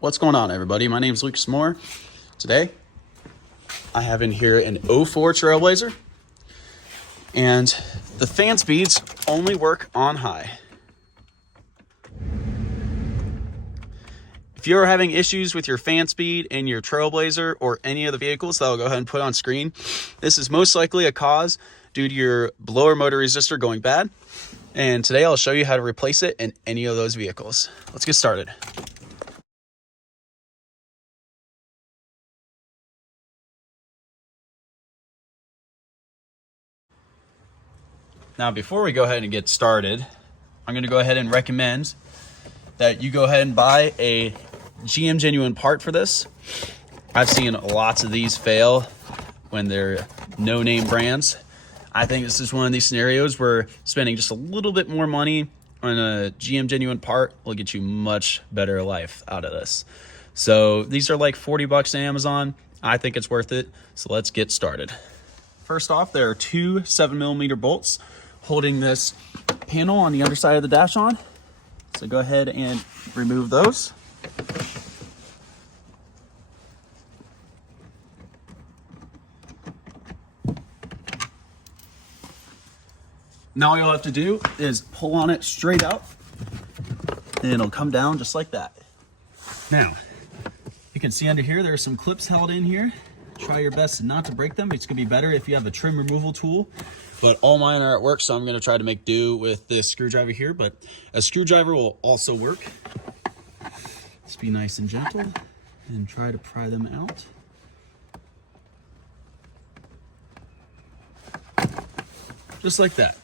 What's going on, everybody? My name is Lucas Moore. Today, I have in here an 04 Trailblazer, and the fan speeds only work on high. If you're having issues with your fan speed in your Trailblazer or any of the vehicles that I'll go ahead and put on screen, this is most likely a cause due to your blower motor resistor going bad. And today I'll show you how to replace it in any of those vehicles. Let's get started. Now, before we go ahead and get started, I'm going to go ahead and recommend that you go ahead and buy a GM genuine part for this. I've seen lots of these fail when they're no-name brands. I think this is one of these scenarios where spending just a little bit more money on a GM genuine part will get you much better life out of this. So these are like 40 bucks on Amazon. I think it's worth it. So let's get started. First off, there are two 7mm bolts holding this panel on the underside of the dash on. So go ahead and remove those. Now all you'll have to do is pull on it straight out and it'll come down just like that. Now, you can see under here, there are some clips held in here. Try your best not to break them. It's gonna be better if you have a trim removal tool, but all mine are at work, so I'm gonna try to make do with this screwdriver here, but a screwdriver will also work. Just be nice and gentle and try to pry them out. Just like that.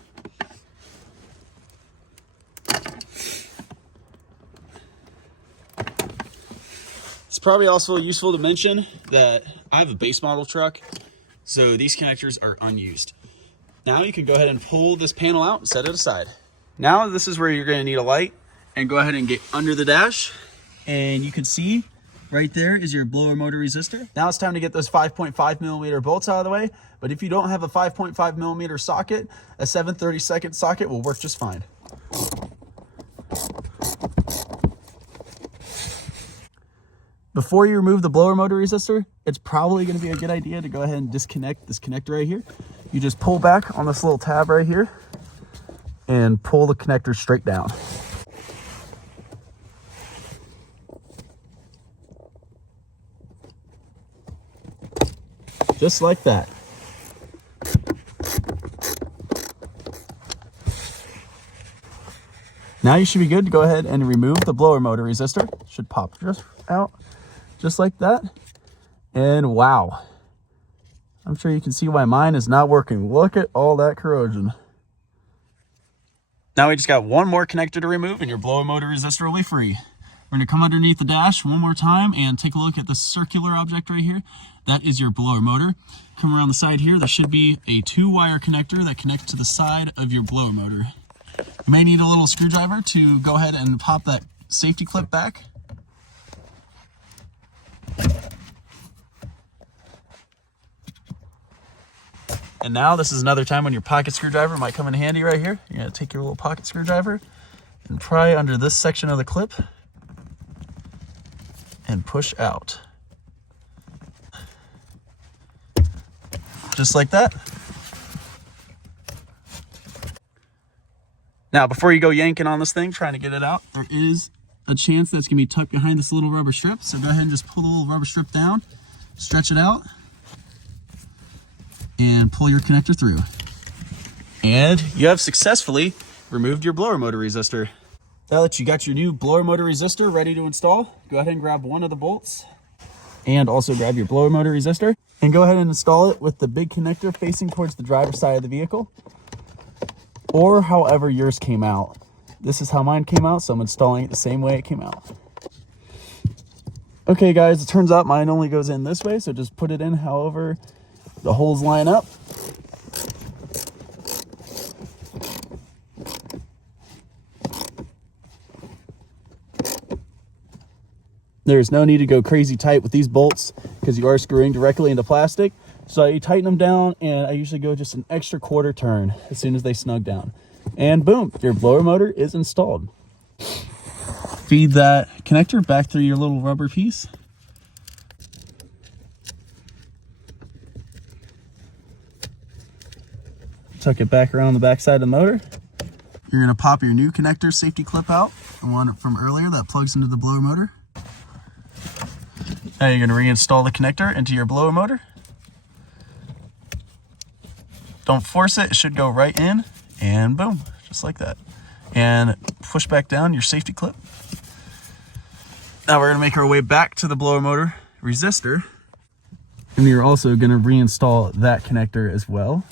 It's probably also useful to mention that I have a base model truck, so these connectors are unused. Now you can go ahead and pull this panel out and set it aside. Now this is where you're going to need a light, and go ahead and get under the dash, and you can see right there is your blower motor resistor. Now it's time to get those 5.5mm bolts out of the way, but if you don't have a 5.5mm socket, a 7/32 socket will work just fine. Before you remove the blower motor resistor, it's probably going to be a good idea to go ahead and disconnect this connector right here. You just pull back on this little tab right here and pull the connector straight down. Just like that. Now you should be good to go ahead and remove the blower motor resistor. It should pop just out. Just like that. And wow, I'm sure you can see why mine is not working. Look at all that corrosion. Now we just got one more connector to remove and your blower motor resistor will be free. We're going to come underneath the dash one more time and take a look at the circular object right here. That is your blower motor. Come around the side here, there should be a 2-wire connector that connects to the side of your blower motor. You may need a little screwdriver to go ahead and pop that safety clip back. And now this is another time when your pocket screwdriver might come in handy right here. You're going to take your little pocket screwdriver and pry under this section of the clip and push out. Just like that. Now, before you go yanking on this thing, trying to get it out, there is a chance that's going to be tucked behind this little rubber strip. So go ahead and just pull the little rubber strip down, stretch it out, and pull your connector through. And you have successfully removed your blower motor resistor. Now that you got your new blower motor resistor ready to install, go ahead and grab one of the bolts and also grab your blower motor resistor and go ahead and install it with the big connector facing towards the driver's side of the vehicle, or however yours came out. This is how mine came out, so I'm installing it the same way it came out. Okay guys, it turns out mine only goes in this way, so just put it in however the holes line up. There's no need to go crazy tight with these bolts because you are screwing directly into plastic. So you tighten them down, and I usually go just an extra quarter turn as soon as they snug down. And boom, your blower motor is installed. feed that connector back through your little rubber piece. Tuck it back around the back side of the motor. You're gonna pop your new connector safety clip out, the one from earlier that plugs into the blower motor. Now you're gonna reinstall the connector into your blower motor. Don't force it, it should go right in, and boom, just like that. And push back down your safety clip. Now we're gonna make our way back to the blower motor resistor, and you're also gonna reinstall that connector as well.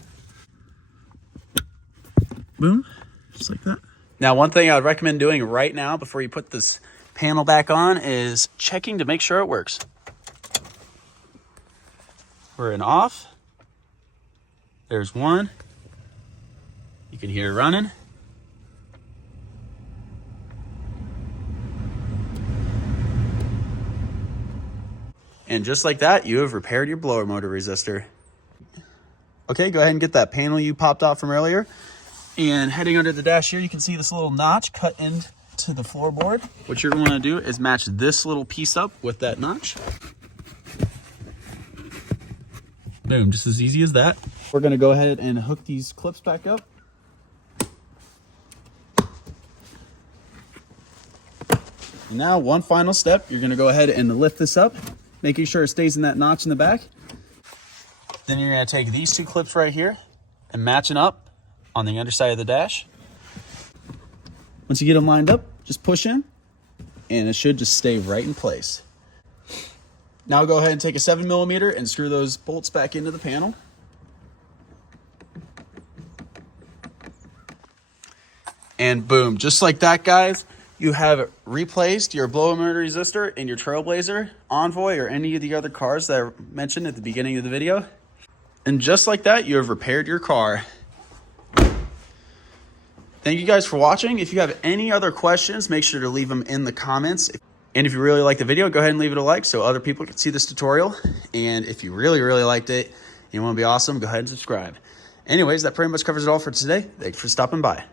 Boom, just like that. Now, one thing I would recommend doing right now before you put this panel back on is checking to make sure it works. We're in off. There's one. You can hear it running. And just like that, you have repaired your blower motor resistor. Okay, go ahead and get that panel you popped out from earlier. And heading under the dash here, you can see this little notch cut into the floorboard. What you're going to do is match this little piece up with that notch. Boom, just as easy as that. We're going to go ahead and hook these clips back up. And now, one final step, you're going to go ahead and lift this up, making sure it stays in that notch in the back. Then you're going to take these two clips right here and match them up on the underside of the dash. Once you get them lined up, just push in and it should just stay right in place. Now go ahead and take a 7mm and screw those bolts back into the panel. And boom, just like that, guys, you have replaced your blower motor resistor in your Trailblazer, Envoy, or any of the other cars that I mentioned at the beginning of the video. And just like that, you have repaired your car. Thank you guys for watching. If you have any other questions, make sure to leave them in the comments. And if you really like the video, go ahead and leave it a like so other people can see this tutorial. And if you really, really liked it and you want to be awesome, go ahead and subscribe. Anyways, that pretty much covers it all for today. Thanks for stopping by.